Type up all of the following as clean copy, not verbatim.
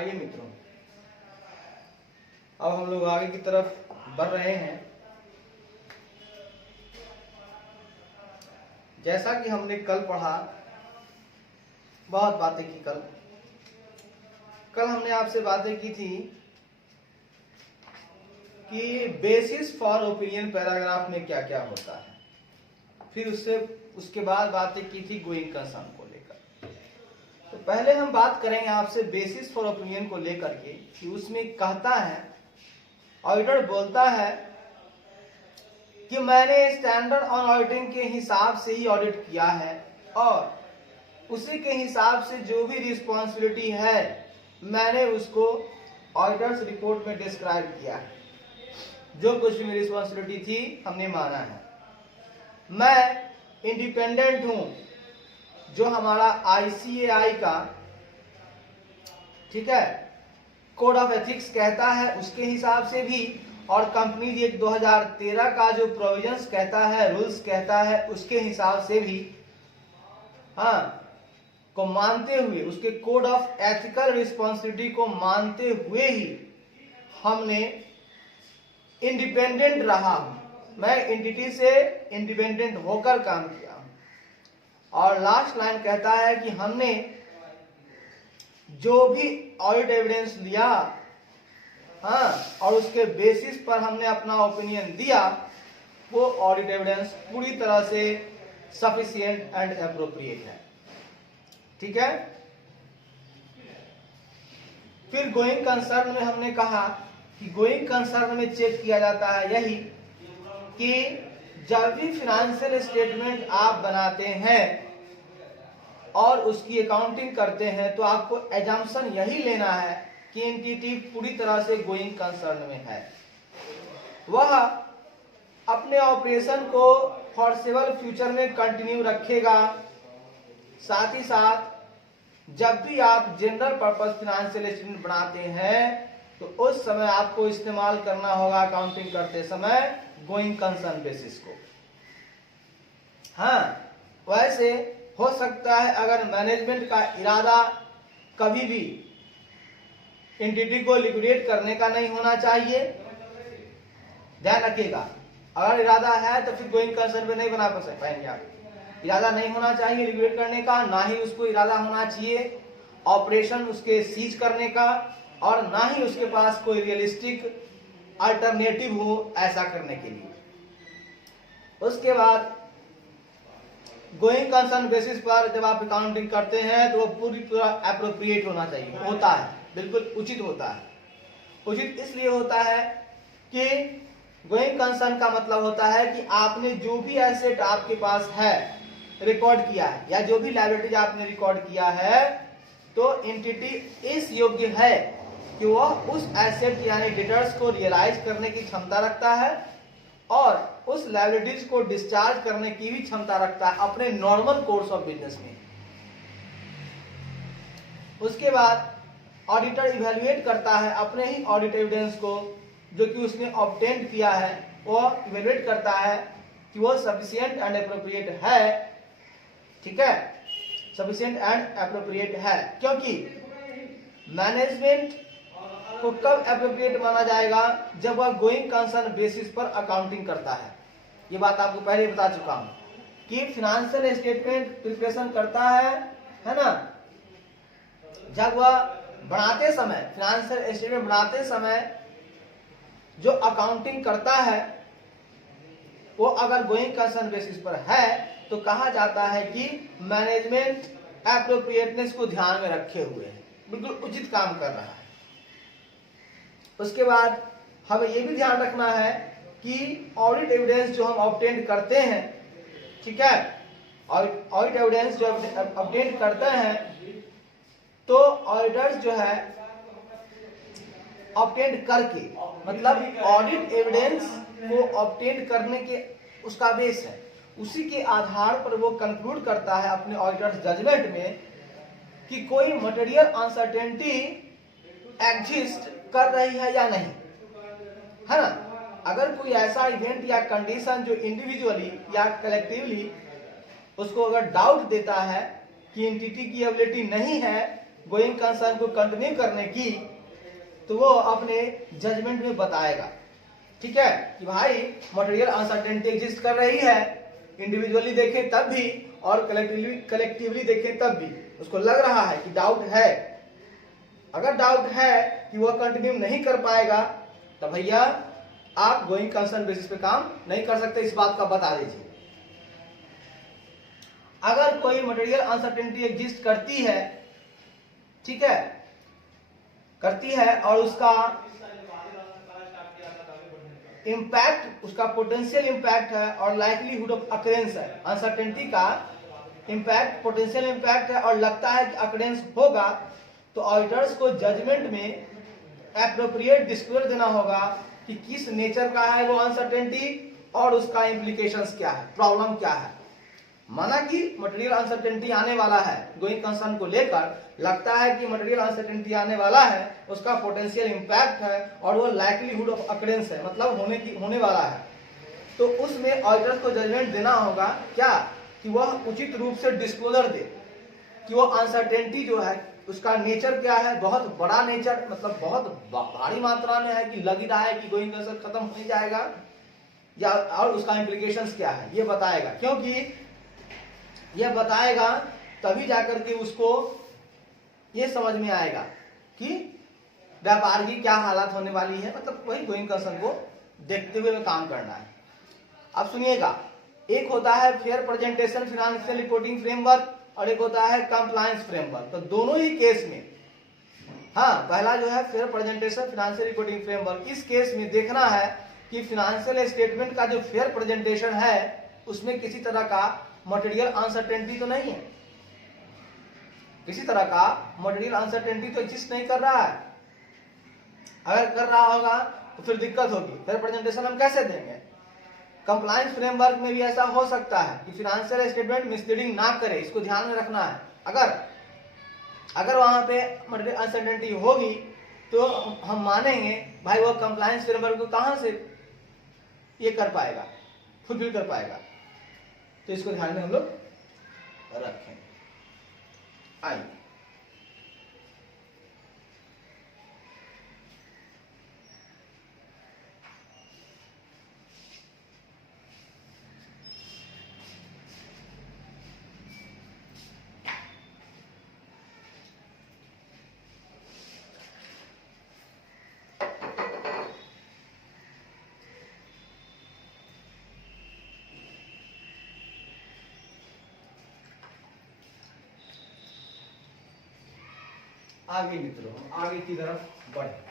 आइए मित्रों, अब हम लोग आगे की तरफ बढ़ रहे हैं। जैसा कि हमने कल पढ़ा, बहुत बातें की कल हमने आपसे बातें की थी कि बेसिस फॉर ओपिनियन पैराग्राफ में क्या क्या होता है। फिर उसके बाद बातें की थी गोइंग कंसर्न को लेकर। तो पहले हम बात करेंगे आपसे बेसिस फॉर ओपिनियन को लेकर के कि उसमें कहता है, ऑडिटर बोलता है कि मैंने स्टैंडर्ड ऑन ऑडिटिंग के हिसाब से ही ऑडिट किया है और उसी के हिसाब से जो भी रिस्पॉन्सिबिलिटी है मैंने उसको ऑडिटर्स रिपोर्ट में डिस्क्राइब किया है। जो कुछ भी रिस्पॉन्सिबिलिटी थी हमने माना है। मैं इंडिपेंडेंट हूं, जो हमारा ICAI का ठीक है कोड ऑफ एथिक्स कहता है उसके हिसाब से भी, और कंपनी एक्ट 2013 का जो प्रोविजंस कहता है, रूल्स कहता है, उसके हिसाब से भी को मानते हुए, उसके कोड ऑफ एथिकल रिस्पॉन्सिबिलिटी को मानते हुए ही हमने इंडिपेंडेंट रहा हूं। मैं एंटिटी से इंडिपेंडेंट होकर काम किया हूं। और लास्ट लाइन कहता है कि हमने जो भी ऑडिट एविडेंस लिया और उसके बेसिस पर हमने अपना ओपिनियन दिया, वो ऑडिट एविडेंस पूरी तरह से सफिशिएंट एंड एप्रोप्रिएट है। ठीक है। फिर गोइंग कंसर्न में हमने कहा कि गोइंग कंसर्न में चेक किया जाता है यही कि जब भी फाइनेंशियल स्टेटमेंट आप बनाते हैं और उसकी अकाउंटिंग करते हैं तो आपको एजम्पशन यही लेना है कि एंटिटी पूरी तरह से गोइंग कंसर्न में है। वह अपने ऑपरेशन को फॉरसेबल फ्यूचर में कंटिन्यू रखेगा। साथ ही साथ जब भी आप जनरल पर्पस फाइनेंशियल स्टेटमेंट बनाते हैं तो उस समय आपको इस्तेमाल करना होगा अकाउंटिंग करते समय गोइंग कंसर्न बेसिस को। वैसे हो सकता है अगर मैनेजमेंट का इरादा कभी भी एंटिटी को लिक्विडेट करने का नहीं होना चाहिए, ध्यान रखिएगा। अगर इरादा है तो फिर गोइंग कंसर्न पे नहीं बना पाएंगे आप। इरादा नहीं होना चाहिए लिक्विडेट करने का, ना ही उसको इरादा होना चाहिए ऑपरेशन उसके सीज करने का, और ना ही उसके पास कोई रियलिस्टिक अल्टरनेटिव हो ऐसा करने के लिए। उसके बाद गोइंग कंसर्न बेसिस पर जब आप अकाउंटिंग करते हैं तो वो पूरा एप्रोप्रिएट होना चाहिए, होता है, बिल्कुल उचित होता है। उचित इसलिए होता है कि गोइंग कंसर्न का मतलब होता है कि आपने जो भी एसेट आपके पास है रिकॉर्ड किया है, या जो भी लायबिलिटीज आपने रिकॉर्ड किया है, तो एंटिटी इस योग्य है कि वह उस एसेट यानी डेटर्स को रियलाइज करने की क्षमता रखता है और उस लायबिलिटीज को डिस्चार्ज करने की भी क्षमता रखता है अपने नॉर्मल कोर्स ऑफ बिजनेस में। उसके बाद ऑडिटर इवैल्यूएट करता है अपने ही ऑडिट एविडेंस को जो कि उसने ऑब्टेंड किया है, वो इवैल्यूएट करता है कि वो सफिशिएंट एंड एप्रोप्रिएट है। ठीक है, सफिशिएंट एंड एप्रोप्रिएट है, क्योंकि मैनेजमेंट को कब एप्रोप्रिएट माना जाएगा, जब वह गोइंग कंसर्न बेसिस पर अकाउंटिंग करता है। ये बात आपको पहले बता चुका हूं कि फाइनेंशियल स्टेटमेंट प्रिपरेशन करता है ना, जब वह बनाते समय फाइनेंशियल स्टेटमेंट बनाते समय जो अकाउंटिंग करता है वो अगर गोइंग कंसर्न बेसिस पर है तो कहा जाता है कि मैनेजमेंट एप्रोप्रिएटनेस को ध्यान में रखे हुए है, बिल्कुल उचित काम कर रहा है। उसके बाद हमें यह भी ध्यान रखना है कि ऑडिट एविडेंस जो हम ऑब्टेन करते हैं, ठीक है, ऑडिट एविडेंस जो ऑब्टेन करते हैं तो ऑडिटर्स जो है ऑब्टेन करके, मतलब ऑडिट एविडेंस को ऑब्टेन करने के उसका बेस है, उसी के आधार पर वो कंक्लूड करता है अपने ऑडिटर्स जजमेंट में कि कोई मटेरियल अनसर्टेनिटी एग्जिस्ट कर रही है या नहीं, है ना। अगर कोई ऐसा इवेंट या कंडीशन जो इंडिविजुअली या कलेक्टिवली उसको अगर डाउट देता है कि एंटिटी की एबिलिटी नहीं है गोइंग कंसर्न को कंटिन्यू करने की, तो वो अपने जजमेंट में बताएगा, ठीक है, कि भाई मटेरियल अनसर्टेनिटी एग्जिस्ट कर रही है, इंडिविजुअली देखें तब भी और कलेक्टिवली देखें तब भी उसको लग रहा है कि डाउट है। अगर डाउट है कि वह कंटिन्यू नहीं कर पाएगा तो भैया आप गोइंग कंसर्न बेसिस पे काम नहीं कर सकते, इस बात का बता दीजिए। अगर कोई मटेरियल अनसर्टेनिटी एग्जिस्ट करती है, ठीक है, करती है और उसका इम्पैक्ट, उसका पोटेंशियल इम्पैक्ट है और लाइकलीहुड ऑफ अकरेंस है, अनसर्टेनिटी का इम्पैक्ट पोटेंशियल इम्पैक्ट है और लगता है कि अकरेंस होगा, तो ऑडिटर्स को जजमेंट में एप्रोप्रिएट डिस्क्लोजर देना होगा कि किस नेचर का है वो अनसर्टेनिटी और उसका इम्प्लीकेशंस क्या है, प्रॉब्लम क्या है। माना कि मटेरियल अनसर्टेनिटी आने वाला है, गोइंग कंसर्न को लेकर लगता है कि मटेरियल अनसर्टेनिटी आने वाला है, उसका पोटेंशियल इम्पैक्ट है और वो लाइकलीहुड ऑफ अकरेंस है, मतलब होने वाला है, तो उसमें ऑडिटर्स को जजमेंट देना होगा क्या, कि वह उचित रूप से डिस्क्लोजर दे कि वो अनसर्टेनिटी जो है उसका नेचर क्या है, बहुत बड़ा नेचर, मतलब बहुत भारी मात्रा में है कि लग ही रहा है कि गोइंग कंसर्न खत्म हो जाएगा, या और उसका इम्प्लीकेशंस क्या है ये बताएगा। क्योंकि यह बताएगा तभी जाकर के उसको ये समझ में आएगा कि व्यापार की क्या हालत होने वाली है, मतलब वही गोइंग कंसर्न को देखते हुए काम करना है। अब सुनिएगा, एक होता है fair presentation financial reporting framework और एक होता है कंप्लायंस फ्रेमवर्क। तो दोनों ही केस में, हाँ, पहला जो है fair presentation financial reporting framework, इस केस में देखना है कि फाइनेंशियल स्टेटमेंट का जो फेयर प्रेजेंटेशन है उसमें किसी तरह का मटेरियल अनसर्टेनिटी तो नहीं है, किसी तरह का मटेरियल अनसर्टेनिटी तो एग्जिस्ट नहीं कर रहा है। अगर कर रहा होगा तो फिर दिक्कत होगी, फेयर प्रेजेंटेशन हम कैसे देंगे। कंप्लायंस फ्रेमवर्क में भी ऐसा हो सकता है कि फाइनेंशियल स्टेटमेंट मिसलीडिंग ना करे, इसको ध्यान में रखना है। अगर वहां पे मटेरियल अनसर्टेनिटी होगी तो हम मानेंगे भाई वो कंप्लायंस फ्रेमवर्क को कहां से ये कर पाएगा, फुलफिल कर पाएगा, तो इसको ध्यान में हम लोग रखें। आइए आगे मित्रों, आगे की तरफ बढ़े।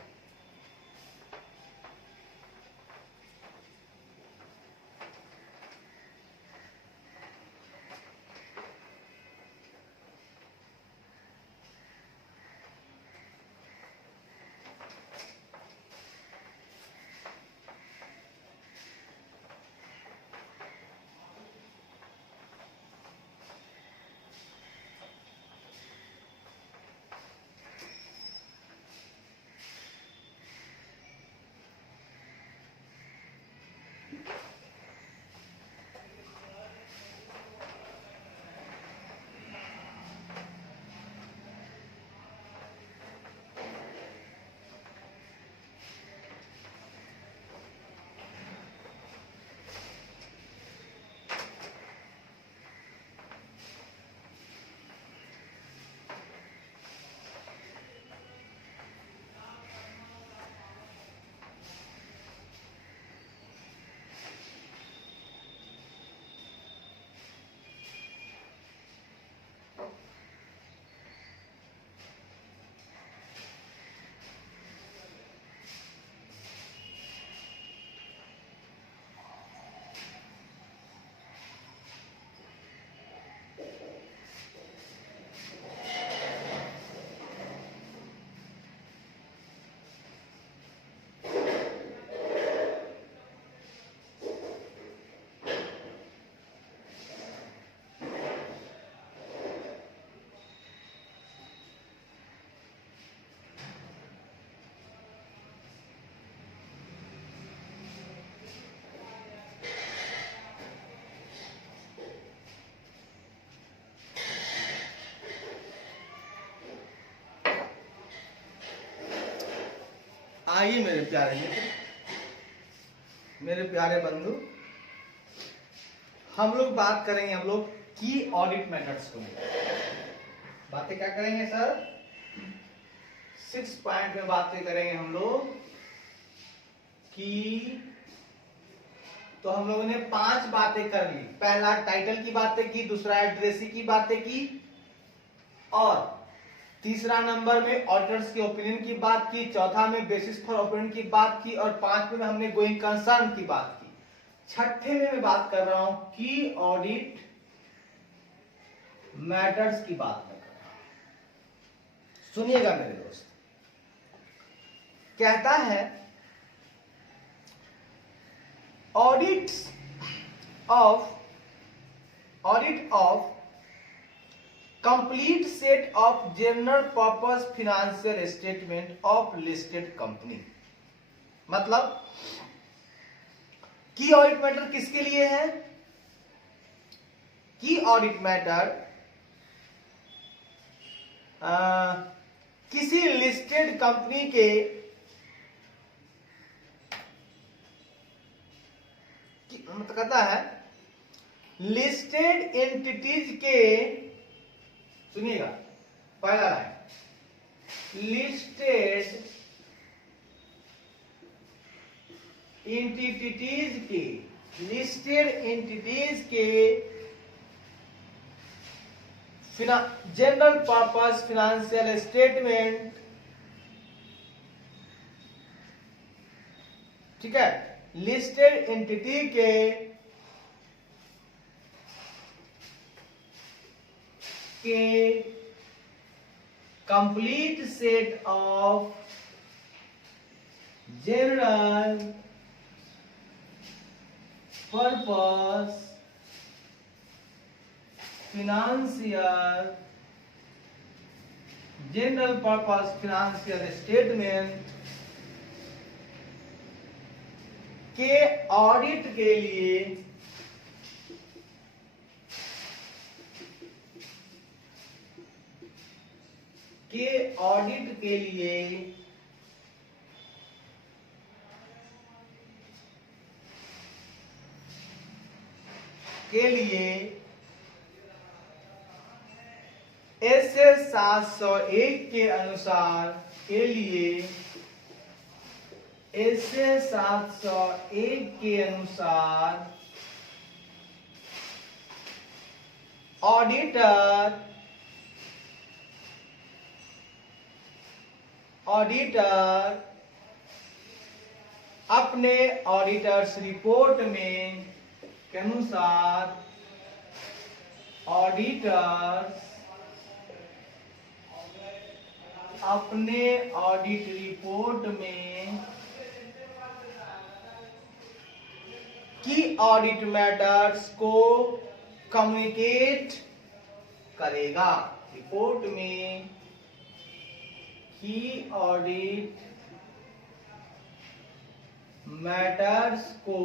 आइए मेरे प्यारे मित्र, मेरे प्यारे बंधु, हम लोग बात करेंगे हम लोग की ऑडिट मेथड्स को लेकर। बातें क्या करेंगे सर? 6 पॉइंट में बातें करेंगे हम लोग की। तो हम लोगों ने 5 बातें कर ली। पहला टाइटल की बातें की, दूसरा एड्रेसी की बातें की, और तीसरा नंबर में ऑडिटर्स के ओपिनियन की बात की, चौथा में बेसिस फॉर ओपिनियन की बात की, और 5वें में हमने गोइंग कंसर्न की बात की। छठे में मैं बात कर रहा हूं की ऑडिट मैटर्स की बात कर रहा हूं। सुनिएगा मेरे दोस्त, कहता है audit of complete set of general purpose financial statement of listed company. मतलब की ऑडिट मैटर किसके लिए है? की ऑडिट मैटर किसी लिस्टेड कंपनी के मतलब कहता है लिस्टेड एंटिटीज के, सुनिएगा पहला लाइन, लिस्टेड एंटिटीज के जनरल पर्पस फिनेंशियल स्टेटमेंट, ठीक है, लिस्टेड एंटिटी के complete set of general purpose financial statement के ऑडिट के लिए ऐसे 701 के अनुसार ऑडिटर अपने ऑडिटर्स रिपोर्ट में के अनुसार ऑडिटर्स अपने ऑडिट रिपोर्ट में की ऑडिट मैटर्स को कम्युनिकेट करेगा। रिपोर्ट में की ऑडिट मैटर्स को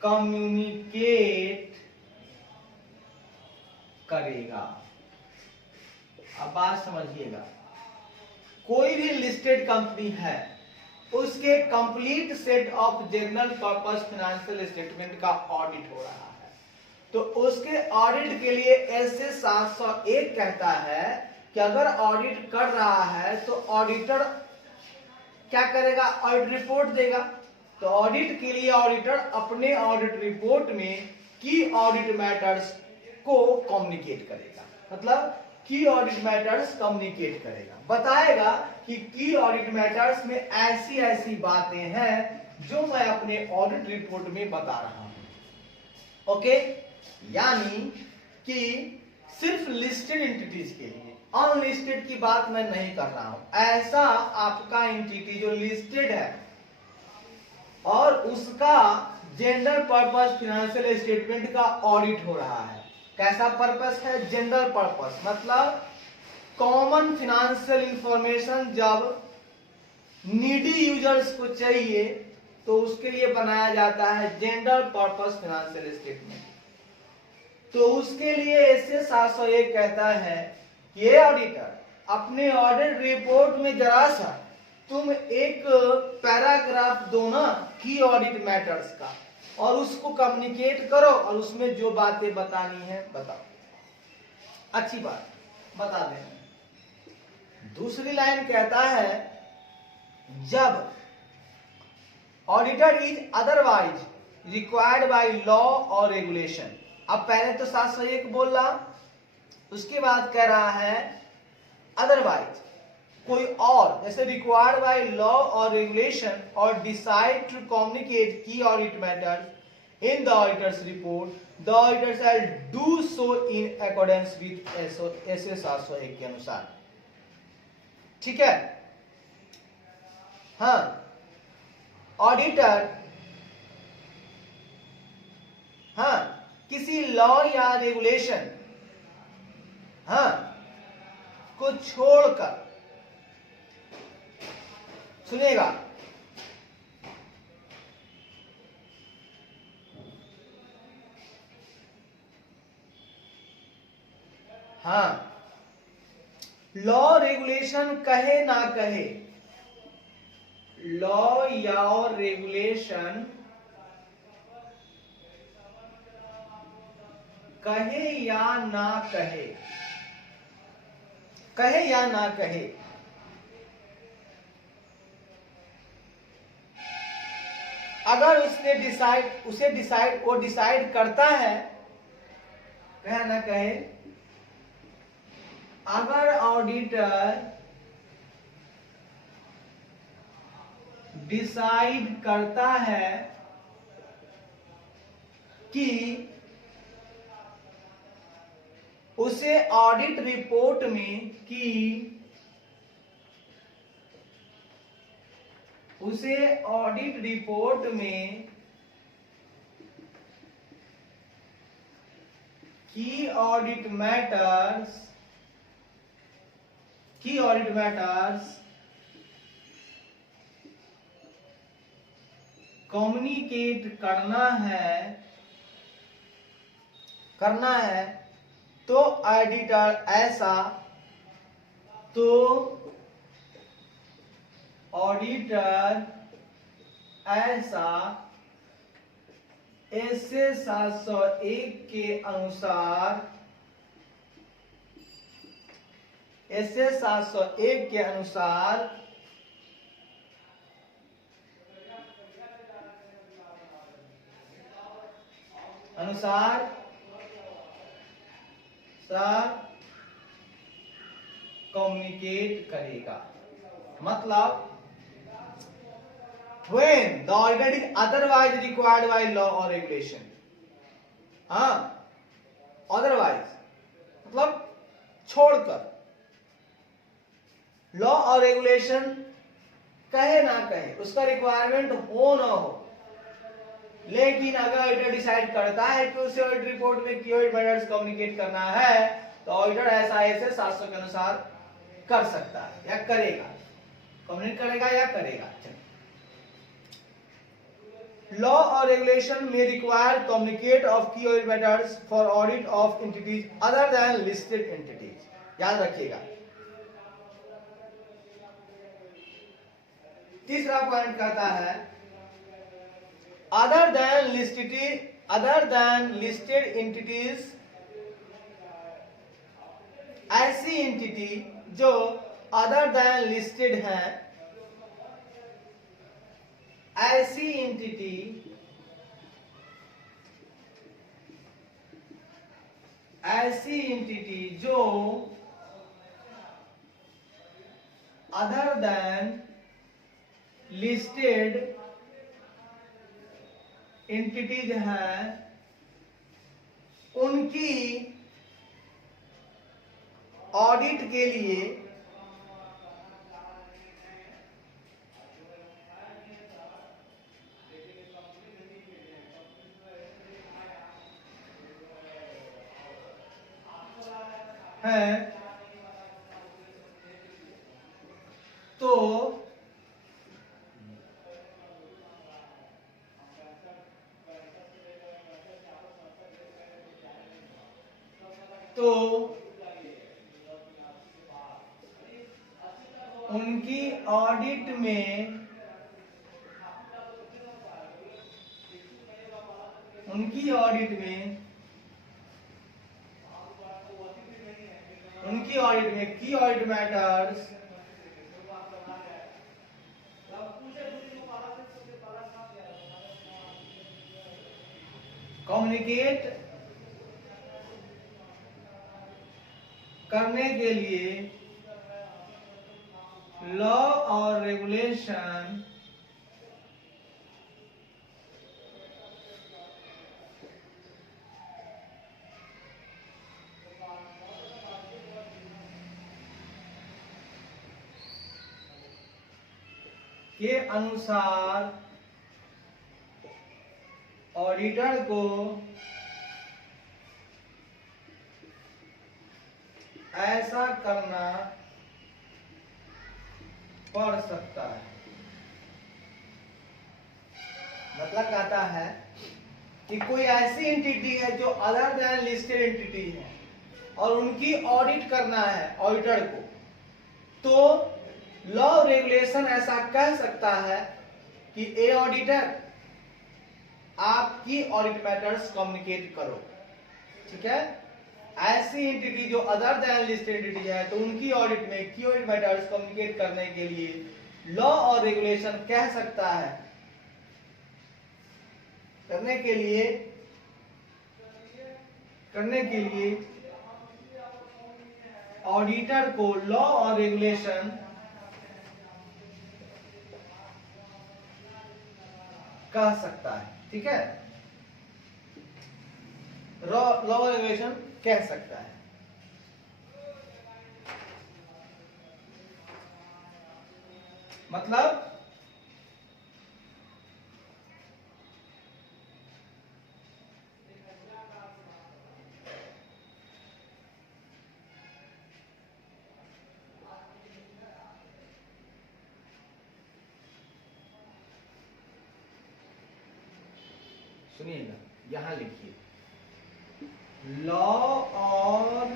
कम्युनिकेट करेगा। अब बात समझिएगा, कोई भी लिस्टेड कंपनी है, उसके complete set of general purpose financial statement का ऑडिट हो रहा है, तो उसके ऑडिट के लिए ऐसे 701 कहता है कि अगर ऑडिट कर रहा है तो ऑडिटर क्या करेगा? ऑडिट रिपोर्ट देगा। तो ऑडिट के लिए ऑडिटर अपने ऑडिट रिपोर्ट में की ऑडिट मैटर्स को कम्युनिकेट करेगा। मतलब की ऑडिट मैटर्स कम्युनिकेट करेगा, बताएगा कि की ऑडिट मैटर्स में ऐसी ऐसी बातें हैं जो मैं अपने ऑडिट रिपोर्ट में बता रहा हूं। ओके, यानी कि सिर्फ लिस्टेड एंटिटीज के लिए, अनलिस्टेड की बात मैं नहीं कर रहा हूं। ऐसा आपका एंटिटी जो लिस्टेड है और उसका जनरल पर्पस फाइनेंशियल स्टेटमेंट का ऑडिट हो रहा है। कैसा पर्पस है? जनरल पर्पस, मतलब कॉमन फाइनेंशियल इंफॉर्मेशन जब नीडी यूजर्स को चाहिए तो उसके लिए बनाया जाता है जनरल पर्पस फाइनेंशियल स्टेटमेंट। तो उसके लिए ऐसे 701 कहता है कि ये ऑडिटर अपने ऑडिट रिपोर्ट में जरा सा तुम एक पैराग्राफ दो ना की ऑडिट मैटर्स का, और उसको कम्युनिकेट करो और उसमें जो बातें बतानी है बताओ। अच्छी बात बता देना। दूसरी लाइन कहता है जब auditor is otherwise required by law और रेगुलेशन। अब पहले तो 701 बोल रहा, उसके बाद कह रहा है अदरवाइज कोई और, जैसे रिक्वायर्ड बाय लॉ और रेगुलेशन और डिसाइड टू कम्युनिकेट की audit matter in the auditor's report, the auditor shall do so in accordance with SA 701 के अनुसार। ठीक है। हाँ, ऑडिटर हाँ किसी लॉ या रेगुलेशन हाँ को छोड़कर, सुनिएगा, हाँ लॉ रेगुलेशन कहे ना कहे, लॉ या रेगुलेशन कहे या ना कहे, कहे या ना कहे, अगर उसने डिसाइड करता है, कहे ना कहे, अगर ऑडिटर डिसाइड करता है कि उसे ऑडिट रिपोर्ट में की ऑडिट मैटर्स कम्युनिकेट करना है तो ऑडिटर ऐसा एसए 701 के अनुसार कम्युनिकेट करेगा। मतलब when the auditor is otherwise required by law or regulation, हाँ otherwise मतलब छोड़कर, लॉ और रेगुलेशन कहे ना कहे, उसका रिक्वायरमेंट हो ना हो, लेकिन अगर ऑडिटर डिसाइड करता है कि उसे ऑडिट रिपोर्ट में की ऑडिट मैटर्स कम्युनिकेट करना है तो ऑडिटर ऐसा ऐसे 700 के अनुसार कर सकता है या करेगा, कम्युनिकेट करेगा या करेगा। लॉ और रेगुलेशन में रिक्वायर कम्युनिकेट ऑफ की audit matters for audit of entities other than listed entities, याद रखिएगा। तीसरा पॉइंट कहता है अदर देन लिस्टेड एंटिटीज, ऐसी एंटिटी जो अदर देन लिस्टेड हैं, ऐसी एंटिटी जो अदर देन लिस्टेड एंटिटीज हैं, उनकी ऑडिट के लिए है तो उनकी ऑडिट में की ऑडिट मैटर्स कम्युनिकेट करने के लिए लॉ और रेगुलेशन के अनुसार ऑडिटर को ऐसा करना पड़ सकता है। मतलब कहता है कि कोई ऐसी एंटिटी है जो अदर देन लिस्टेड एंटिटी है और उनकी ऑडिट करना है ऑडिटर को, तो लॉ रेगुलेशन ऐसा कह सकता है कि ए ऑडिटर आपकी ऑडिट मैटर्स कम्युनिकेट करो। ठीक है, ऐसी एंटिटी जो अदर देन लिस्टेड एंटिटी है तो उनकी ऑडिट में की ऑडिट मैटर्स कम्युनिकेट करने के लिए लॉ और रेगुलेशन कह सकता है, करने के लिए ऑडिटर को लॉ और रेगुलेशन कह सकता है। ठीक है, लॉ और रेगुलेशन कह सकता है। मतलब सुनिएगा, यहां लिखिए लॉ और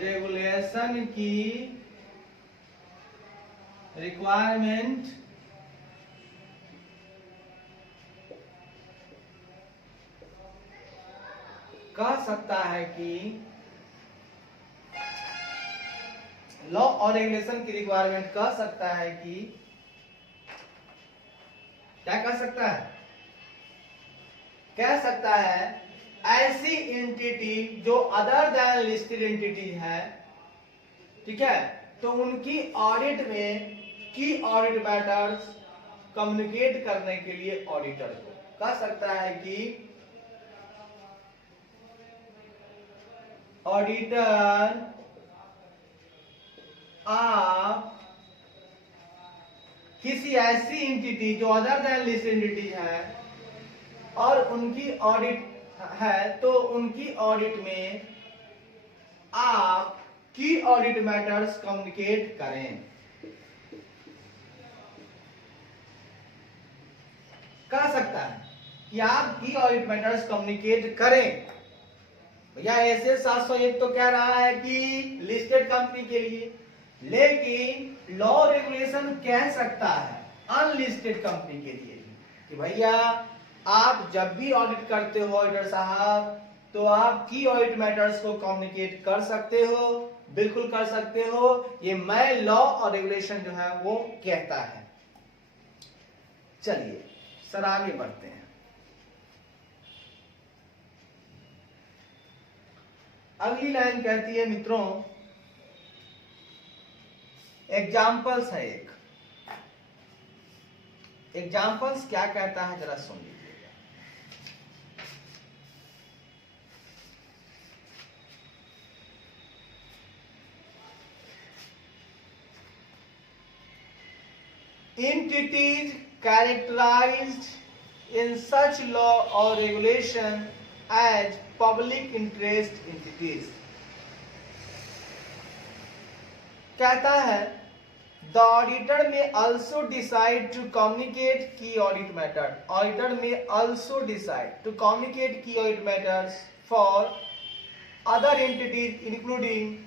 रेगुलेशन की रिक्वायरमेंट कह सकता है कि लॉ और रेगुलेशन की रिक्वायरमेंट कह सकता है कि क्या कह सकता है? कह सकता है ऐसी एंटिटी जो अदर देन लिस्टेड एंटिटी है, ठीक है, तो उनकी ऑडिट में की ऑडिट मैटर्स कम्युनिकेट करने के लिए ऑडिटर को कह सकता है कि ऑडिटर आप किसी ऐसी एंटिटी जो अदर देन लिस्टेड एंटिटी है और उनकी ऑडिट है तो उनकी ऑडिट में आप की ऑडिट मैटर्स कम्युनिकेट करें। कह सकता है कि आप की ऑडिट मैटर्स कम्युनिकेट करें। भैया ऐसे 701 तो कह रहा है कि लिस्टेड कंपनी के लिए, लेकिन लॉ रेगुलेशन कह सकता है अनलिस्टेड कंपनी के लिए कि भैया आप जब भी ऑडिट करते हो ऑडिटर साहब तो आप की ऑडिट मैटर्स को कम्युनिकेट कर सकते हो, बिल्कुल कर सकते हो। ये मैं लॉ और रेगुलेशन जो है वो कहता है। चलिए सर आगे बढ़ते हैं। अगली लाइन कहती है मित्रों, एग्जाम्पल्स है एक। एग्जाम्पल्स क्या कहता है जरा सुन लीजिएगा। Entities characterized in such law or regulation as public interest entities. कहता है the auditor may also decide to communicate key audit matter. Auditor may also decide to communicate key audit matters for other entities including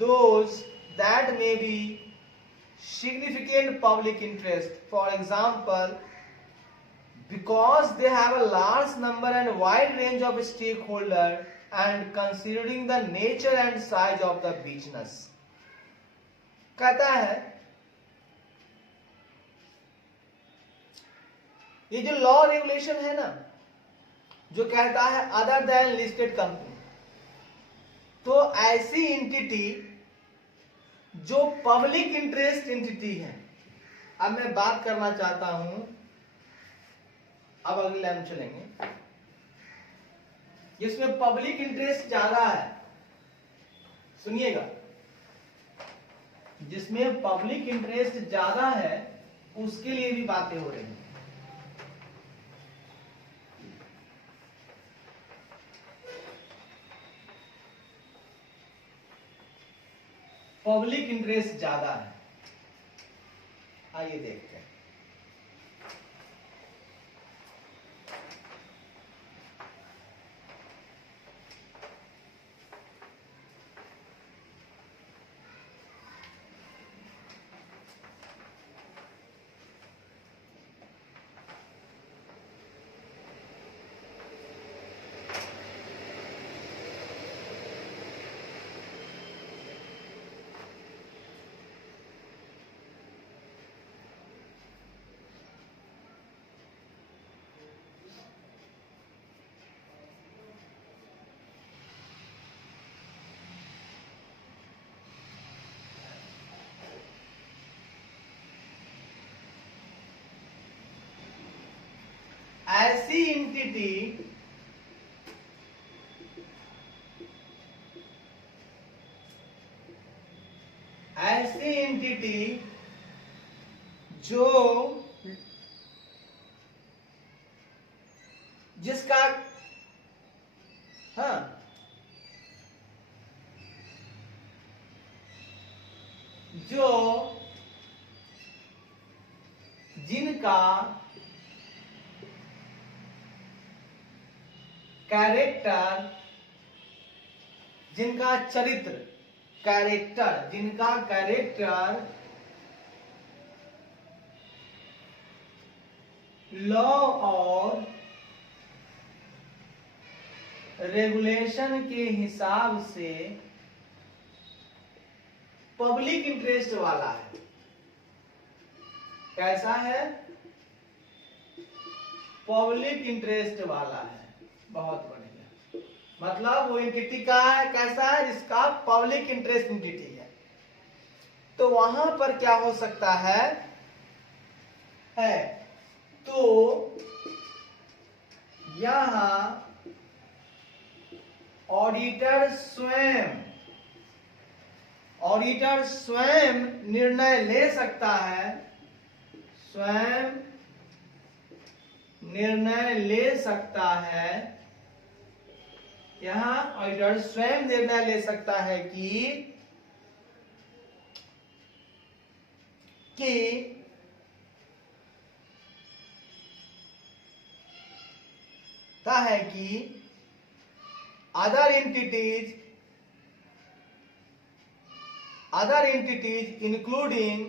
those that may be significant public interest, for example, because they have a large number and wide range of stakeholders and considering the nature and size of the business. कहता है ये जो law regulation है ना, जो कहता है other than listed company, तो ऐसी एंटिटी जो पब्लिक इंटरेस्ट एंटिटी है। अब मैं बात करना चाहता हूं, अब अगले लाइन में चलेंगे, जिसमें पब्लिक इंटरेस्ट ज्यादा है, सुनिएगा, जिसमें पब्लिक इंटरेस्ट ज्यादा है उसके लिए भी बातें हो रही हैं। पब्लिक इंटरेस्ट ज्यादा है, आइए देखते हैं। ऐसी एंटिटी जो जिसका जो जिनका कैरेक्टर, जिनका चरित्र, कैरेक्टर, जिनका कैरेक्टर लॉ और रेगुलेशन के हिसाब से पब्लिक इंटरेस्ट वाला है। कैसा है? पब्लिक इंटरेस्ट वाला है। बहुत बढ़िया, मतलब वो एंटिटी का है, कैसा है? जिसका पब्लिक इंटरेस्ट एंटिटी है। तो वहां पर क्या हो सकता है? तो यहां ऑडिटर स्वयं निर्णय ले सकता है, स्वयं निर्णय ले सकता है, यहां ऑडिटर स्वयं निर्णय ले सकता है कि other entities including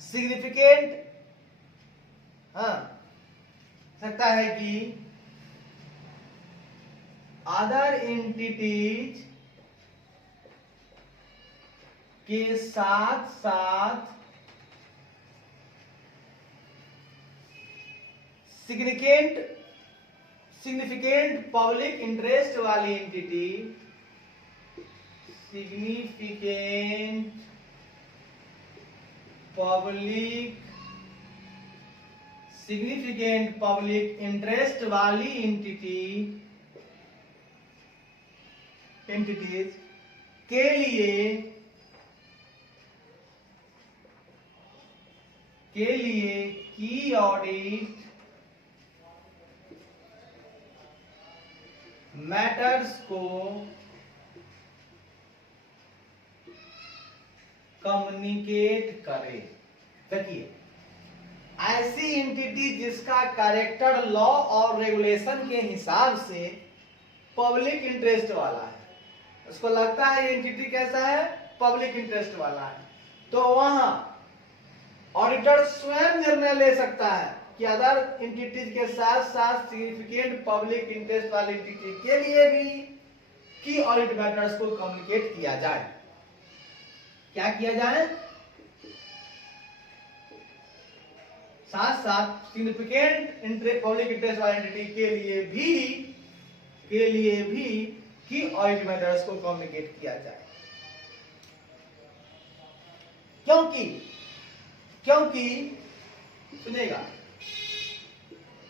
significant, सकता है कि other entities के साथ साथ सिग्निफिकेंट पब्लिक इंटरेस्ट वाली एंटिटी, सिग्निफिकेंट पब्लिक इंटरेस्ट वाली एंटिटीज के लिए की ऑडिट मैटर्स को कम्युनिकेट करे। देखिए, ऐसी एंटिटी जिसका कैरेक्टर लॉ और रेगुलेशन के हिसाब से पब्लिक इंटरेस्ट वाला है, उसको लगता है एंटिटी कैसा है, पब्लिक इंटरेस्ट वाला है, तो वहां ऑडिटर स्वयं निर्णय ले सकता है कि अदर एंटिटीज के साथ साथ सिग्निफिकेंट पब्लिक इंटरेस्ट वाली एंटिटी के लिए भी की ऑडिट मैटर्स को कम्युनिकेट किया जाए। क्या किया जाए, साथ साथ सिग्निफिकेंट पब्लिक इंटरेस्ट वाली एंटिटी के लिए भी की ऑडिट मैटर्स को कम्युनिकेट किया जाए। क्योंकि सुनेगा,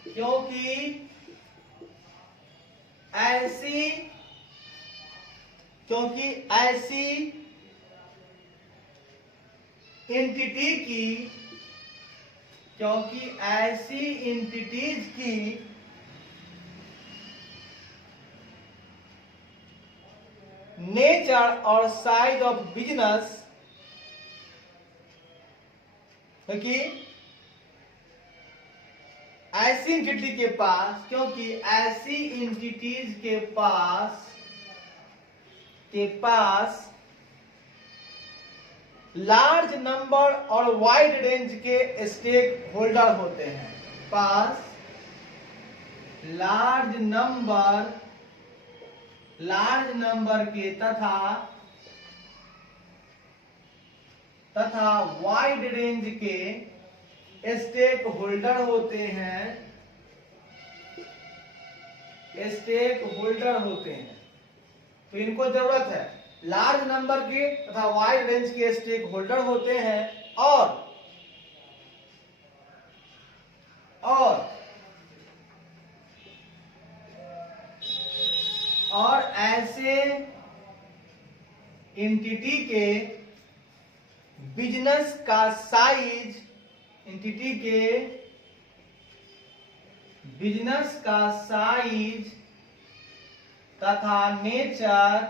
क्योंकि ऐसी एंटिटीज की नेचर और साइज ऑफ बिजनेस, क्योंकि ऐसी एंटिटी के पास, क्योंकि ऐसी एंटिटीज के पास लार्ज नंबर और वाइड रेंज के स्टेक होल्डर होते हैं, पास लार्ज नंबर के तथा वाइड रेंज के स्टेक होल्डर होते हैं, तो इनको जरूरत है, लार्ज नंबर के तथा वाइड रेंज के स्टेक होल्डर होते हैं और ऐसे एंटिटी के बिजनेस का साइज, तथा नेचर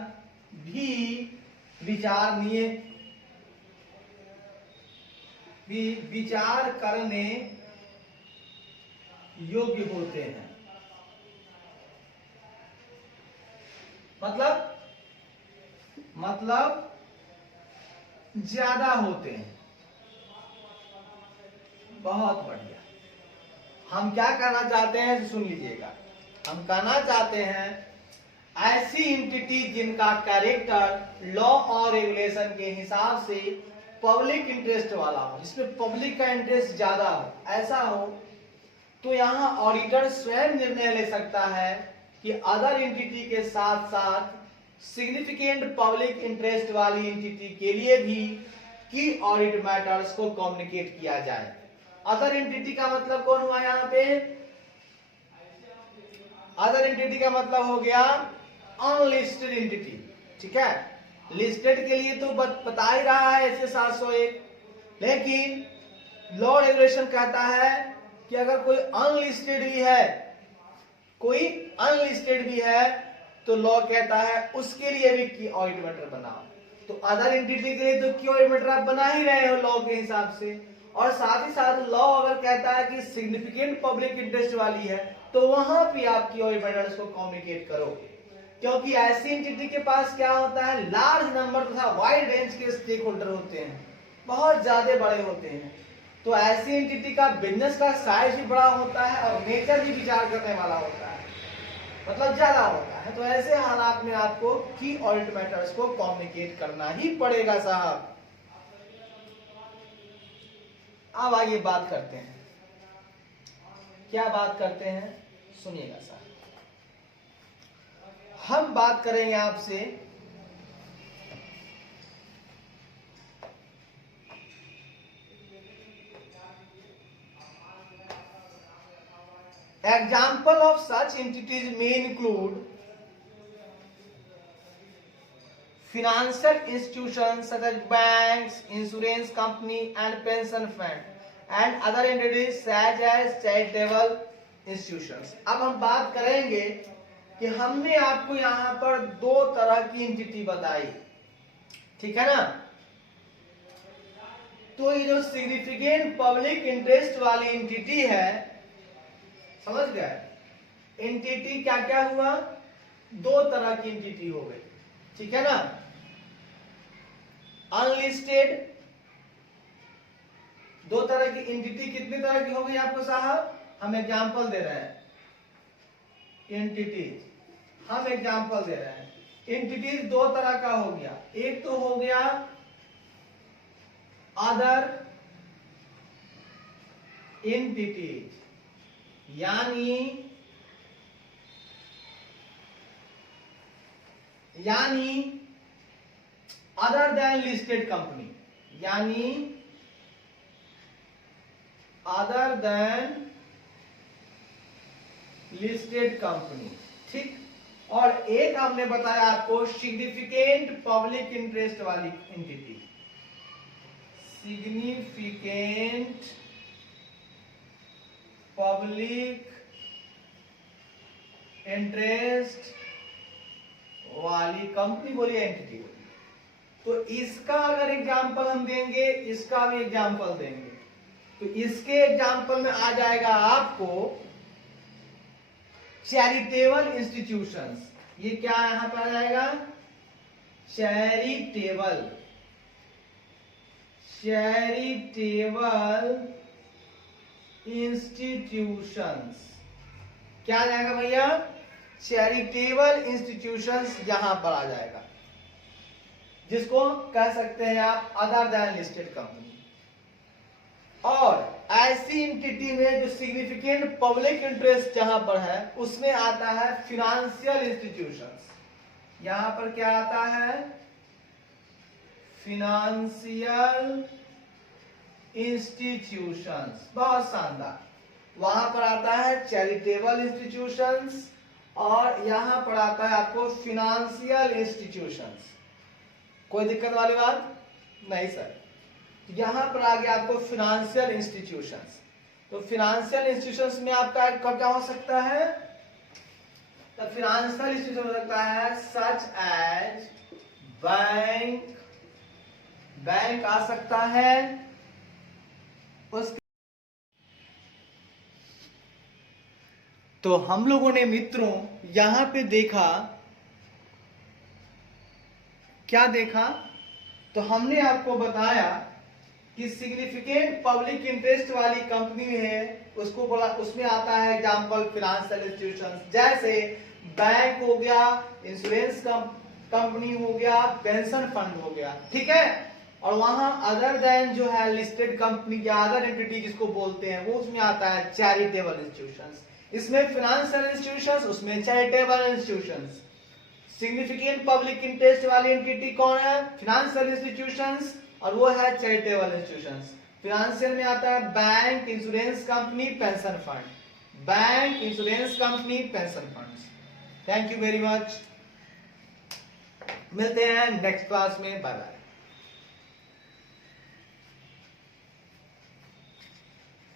भी विचार करने योग्य होते हैं। मतलब ज्यादा होते हैं। बहुत बढ़िया। हम क्या कहना चाहते हैं तो सुन लीजिएगा। हम कहना चाहते हैं ऐसी एंटिटी जिनका कैरेक्टर लॉ और रेगुलेशन के हिसाब से पब्लिक इंटरेस्ट वाला हो, जिसमें पब्लिक का इंटरेस्ट ज्यादा हो, ऐसा हो, तो यहाँ ऑडिटर स्वयं निर्णय ले सकता है कि अदर एंटिटी के साथ साथ सिग्निफिकेंट पब्लिक इंटरेस्ट वाली एंटिटी के लिए भी की ऑडिट मैटर्स को कम्युनिकेट किया जाए। अदर एंटिटी का मतलब कौन हुआ यहाँ पे? अदर एंटिटी का मतलब हो गया अनलिस्टेड एंटिटी। ठीक है, लिस्टेड के लिए तो बता ही रहा है ऐसे 701, लेकिन लॉ रेगुलेशन कहता है कि अगर कोई अनलिस्टेड भी है तो लॉ कहता है उसके लिए भी की ऑडिट मैटर बनाओ। तो अदर एंटिटी के लिए तो की ऑडिट मैटर आप बना ही रहे हो लॉ के हिसाब से, और साथ ही साथ लॉ अगर कहता है कि सिग्निफिकेंट पब्लिक इंटरेस्ट वाली है तो वहां भी आप की ऑडिट मैटर्स को कम्युनिकेट करो, क्योंकि ऐसी एंटिटी के पास क्या होता है, लार्ज नंबर तथा वाइड रेंज के स्टेक होल्डर होते हैं, बहुत ज्यादा बड़े होते हैं। तो ऐसी एंटिटी का बिजनेस का साइज भी बड़ा होता है और नेचर भी विचार करने वाला होता है, मतलब ज्यादा होता है। तो ऐसे हालात में आपको की ऑडिट मैटर्स को कम्युनिकेट करना ही पड़ेगा साहब। अब आइए बात करते हैं, क्या बात करते हैं सुनिएगा साहब। हम बात करेंगे आपसे एग्जाम्पल ऑफ सच एंटिटीज में include financial institutions such as banks, insurance company and pension fund and other entities such as charitable institutions। अब हम बात करेंगे कि हमने आपको यहाँ पर दो तरह की एंटिटी बताई, ठीक है ना। तो ये जो सिग्निफिकेंट पब्लिक इंटरेस्ट वाली एंटिटी है, समझ गए, एंटिटी क्या क्या हुआ, दो तरह की एंटिटी हो गई। ठीक है ना। अनलिस्टेड दो तरह की एंटिटी, कितनी तरह की हो गई आपको साहब, हम एग्जांपल दे रहे हैं। एंटिटीज हम एग्जांपल दे रहे हैं। एंटिटीज दो तरह का हो गया, एक तो हो गया अदर एंटिटीज, यानी अदर देन लिस्टेड कंपनी, यानी अदर देन लिस्टेड कंपनी, ठीक। और एक हमने बताया आपको सिग्निफिकेंट पब्लिक इंटरेस्ट वाली एंटिटी, सिग्निफिकेंट पब्लिक इंटरेस्ट वाली कंपनी बोली, एंटिटी बोली। तो इसका अगर एग्जांपल हम देंगे, इसका भी एग्जांपल देंगे, तो इसके एग्जांपल में आ जाएगा आपको चैरिटेबल इंस्टीट्यूशंस। ये क्या यहां पर आ जाएगा, चैरिटेबल इंस्टीट्यूशंस। क्या आ जाएगा भैया, चैरिटेबल इंस्टीट्यूशंस यहां पर आ जाएगा, जिसको कह सकते हैं आप अदर देन लिस्टेड कंपनी। और ऐसी एंटिटी में जो सिग्निफिकेंट पब्लिक इंटरेस्ट जहां पर है, उसमें आता है फिनेंशियल इंस्टीट्यूशंस। यहां पर क्या आता है, फिनेंशियल इंस्टीट्यूशंस, बहुत शानदार। वहां पर आता है चैरिटेबल इंस्टीट्यूशंस, और यहां पर आता है आपको फिनेंशियल इंस्टीट्यूशंस। कोई दिक्कत वाली बात नहीं सर। यहां पर आ गया आपको फिनेंशियल इंस्टीट्यूशंस। तो फिनेंशियल इंस्टीट्यूशंस में आपका क्या हो सकता है, तो फिनेंशियल इंस्टीट्यूशन हो सकता है सच एज बैंक, बैंक आ सकता है। तो हम लोगों ने मित्रों यहां पे देखा, क्या देखा, तो हमने आपको बताया कि सिग्निफिकेंट पब्लिक इंटरेस्ट वाली कंपनी है, उसको बोला, उसमें आता है एग्जांपल फिनेंशियल इंस्टीट्यूशंस, जैसे बैंक हो गया, इंश्योरेंस कंपनी हो गया, पेंशन फंड हो गया, ठीक है। और वहां अदर देन जो है लिस्टेड कंपनी या अदर एंटिटी जिसको बोलते हैं, वो उसमें आता है चैरिटेबल इंस्टीट्यूशंस। इसमें फिनेंशियल इंस्टीट्यूशंस, उसमें charitable institutions. Significant public interest वाली एंटिटी कौन है, फिनेंशियल इंस्टीट्यूशंस, और वो है चैरिटेबल इंस्टीट्यूशंस। फिनेंशियल में आता है bank, insurance company, pension fund. Bank, insurance company, pension fund. Thank you very much, मिलते हैं नेक्स्ट क्लास में, बाय बाय।